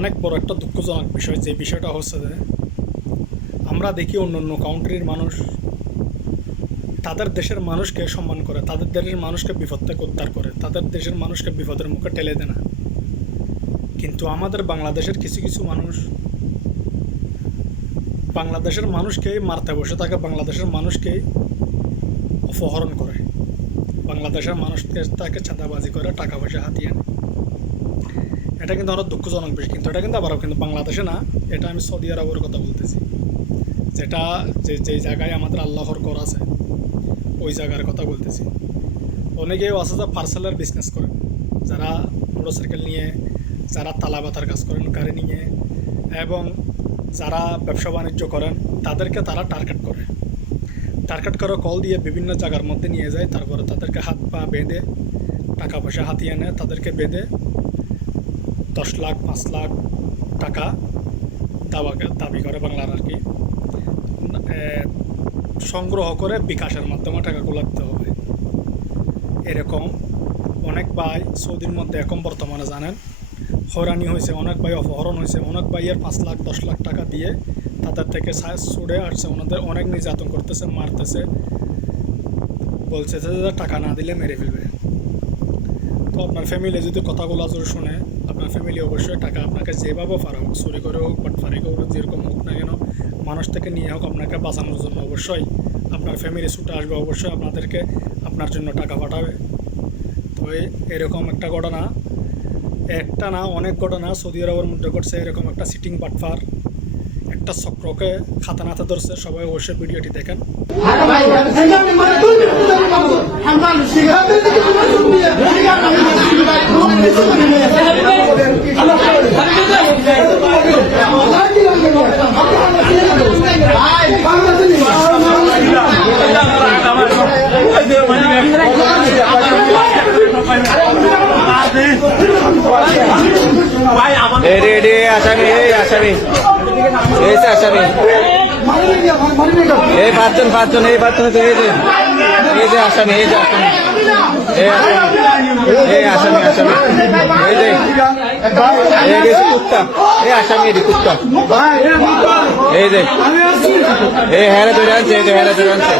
অনেক বড় একটা দুঃখজনক বিষয়। যে বিষয়টা হচ্ছে যে আমরা দেখি অন্য অন্য কান্ট্রির মানুষ তাদের দেশের মানুষকে সম্মান করে, তাদের দেশের মানুষকে বিপদ থেকে উদ্ধার করে, তাদের দেশের মানুষকে বিপদের মুখে ঠেলে দেয় না। কিন্তু আমাদের বাংলাদেশের কিছু কিছু মানুষ বাংলাদেশের মানুষকেই মারতে বসে থাকে, বাংলাদেশের মানুষকেই অপহরণ করে, বাংলাদেশের মানুষকে তাকে চাঁদাবাজি করে টাকা পয়সা হাতিয়ে নেয়। এটা কিন্তু অনেক দুঃখজনক বিষয়। কিন্তু এটা কিন্তু আবারও কিন্তু বাংলাদেশে না, এটা আমি সৌদি আরবের কথা বলতেছি, যেটা যে জায়গায় আমাদের আল্লাহর ঘর আছে ওই জায়গার কথা বলতেছি। অনেকেও আছে যা পার্সেলের বিজনেস করেন, যারা মোটরসাইকেল নিয়ে, যারা তালাবাতার কাজ করেন গাড়ি নিয়ে, এবং যারা ব্যবসা বাণিজ্য করেন, তাদেরকে তারা টার্গেট করে কল দিয়ে বিভিন্ন জায়গার মধ্যে নিয়ে যায়। তারপরে তাদেরকে হাত পা বেঁধে টাকা পয়সা হাতিয়ে নেয়, তাদেরকে বেঁধে 10 লাখ 5 লাখ টাকা দাবি করে, বাংলার আর কি, সংগ্রহ করে বিকাশের মাধ্যমে টাকাগুলো দিতে হবে। এরকম অনেক ভাই সৌদির মধ্যে এখন বর্তমানে জানেন হয়রানি হয়েছে, অনেক ভাই অপহরণ হয়েছে, অনেক ভাইয়ের 5 লাখ 10 লাখ টাকা দিয়ে তাদের থেকে ছুড়ে আসছে, ওনাদের অনেক নির্যাতন করতেছে, মারতেছে, বলছে যে টাকা না দিলে মেরে ফেলবে। তো আপনার ফ্যামিলি যদি কথাগুলো যদি শুনে, আপনার ফ্যামিলি অবশ্যই টাকা আপনাকে যেভাবে পারা হোক, চুরি করে হোক, বাটফারি করে হোক, যেরকম হোক না কেন, মানুষ থেকে নিয়ে হোক, আপনাকে বাঁচানোর জন্য অবশ্যই আপনার ফ্যামিলি ছুটে আসবে, অবশ্যই আপনাদেরকে আপনার জন্য টাকা পাঠাবে। তো এরকম একটা ঘটনা, একটা না অনেক ঘটনা সৌদি আরবের মধ্যে ঘটছে। এরকম একটা সিটিং বাটফার একটা চক্রকে খাতানাতে ধরছে। সবাই অবশ্যই ভিডিওটি দেখেন। আসামি আসামি আসামি এই পাঁচজন এই যে আসামি, এই আসামি কুত্তা, এই আসামি কুত্তা, এই যে এই হেরে ধরে আনছে, এই যে হেরে ধরে আনছে।